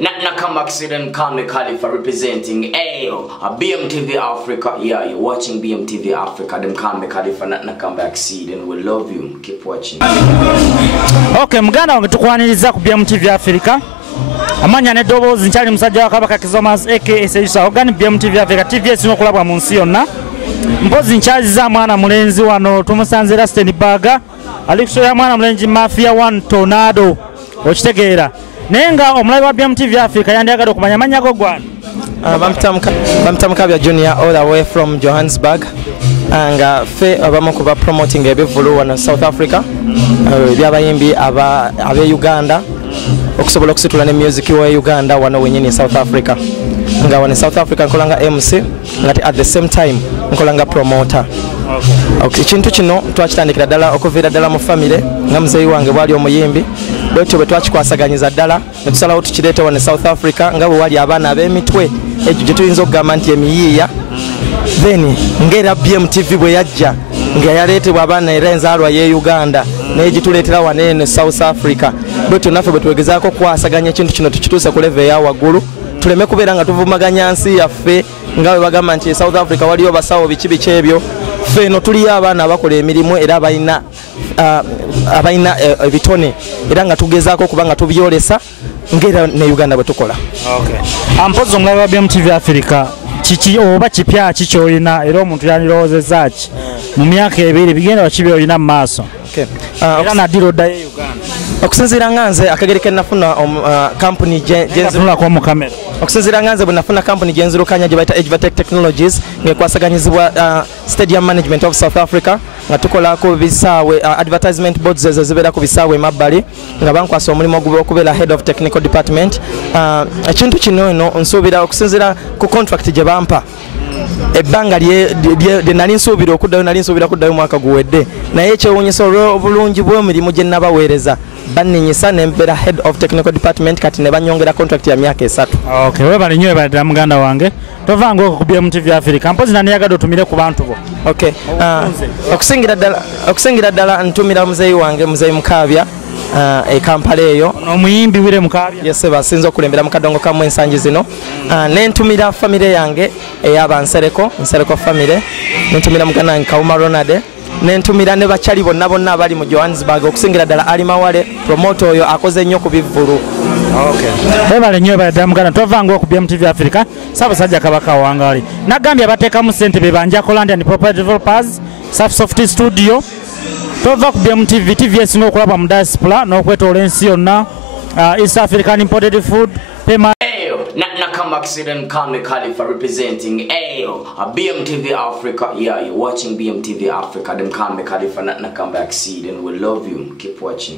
Not come back and call me Khalifa representing BMTV Africa. Yeah, you're watching BMTV Africa. Them call me Khalifa, not come back and we love you. Keep watching. Okay, mganda wangetukwaniriza ku BMTV Africa. Amanya ne dobozi nchali musajja wa Kabaka Kizomas aka Seyusa ogani BMTV Africa TV sino kulabwa mu nsi yonna. Mpozi nchazi za mwana mulenzi wano tumusanze Rustin Baga Alixo ya mwana mulenzi Mafia 1 Tornado okitegeera nenga omulabi wa BMTV Africa yandyagadde okumanya manya go gwana Bamtamukabya Junior all the way from Johannesburg nga fe abamu kuba promoting ebivulu wano South Africa byabayimbi abe Uganda okusobola okusitula ne music wa Uganda wano wenyini South Africa nga wano South Africa nkolanga MC ngati at the same time nkolanga promoter. Okay, kintu kino twakitandikira ddala okuviira ddala mu family nga muzeyi wange bwali omuyimbi bwetyo bwe twakikwasaganyiriza ddala ne tusalawo tukireete wano South Africa nga bwe wali abaana ab'emitwe egyo gye tuyinza okugamba nti emiyiiya then ng'era BMTV bwe yajja nga yaleetebwa abaana era enzaalwa ye Uganda naye gituleetera wano eno South Africa bwetyo naffe bwe twegezaako okwasaganya ekintu kino tukituuse ku level eya waggulu tuleme kubeera nga tuvumaganya nsi yaffe nga bwe bagamba nti South Africa waliyo basawo biki ebyo feno tuliyo abaana abakola emirimu era abayina ebitone era nga tugezaako okuba nga tubyolesa ng'era ne Uganda bwe tukola. Okay. Ampozi omulabi wa BMTV Africa kiki oba kipya kikyoyina era omuntu yandirowoozezza ki mu myaka ebiri bigenda wakibi oyina mu maaso. Okay. Era nadiro ddayo Uganda okusinziira nga nze akagere ke nafuna company gyenzinulako mu kamera okusinziira nga nze bwe nafuna company gyenzirukanya gye bayita Edvatech Technologies ng'ekwasaganyizibwa Stadium Management of South Africa nga tukolako bisaawe advertisement boards ezo zibeera ku bisaawe emabbali nga bankwasa omulimu okubeera head of technical department. Ekintu kino eno nsuubira okusinziira ku contract gye bampa ebbanga lye nali nsuubira okuddayo nali nsuubira kuddayo mwaka guwedde naye ekyewuunyisa olw'obulungi bw'emirimu gye nabaweereza banninyisa ne mbeera head of technical department kati ne banyongera contract ya myaka 3. Okay, webale nnyo ebaddira muganda wange tovanga okwo ku BMTV Africa mpozi nandiyagadde otumire ku bantu bo. Okay, okusingira ddala ntumira muzeeyi wange muzeeyi Mukaabya Kampala eyo omuyimbi wire Mukaabya yese basinza okulembera mu kadongo kamwe ensangi zino nentumira family yange ey'abansereko Nsereko family nentumira muganda wange Kauma Ronald nentumira ne bakyali bonna abali mu Johannesburg okusingira ddala Ali Mawale promoter oyo akoze nnyo ku bivvulu. Okay. Ebale nnyo ebaddira muganda tovanga ku BMTV Africa Ssaabasajja Kabaka wangali nagambye abateekamu ssente be banjako Land and Property Developers Soft Studio tova ku BMTV TV esinga okulaba mu diaspora n'okwetoola ensi yonna East African Imported Food Not come back and call me Khalifa representing BMTV Africa. Yeah, you're watching BMTV Africa. Them call me Khalifa, not come back and we love you. Keep watching.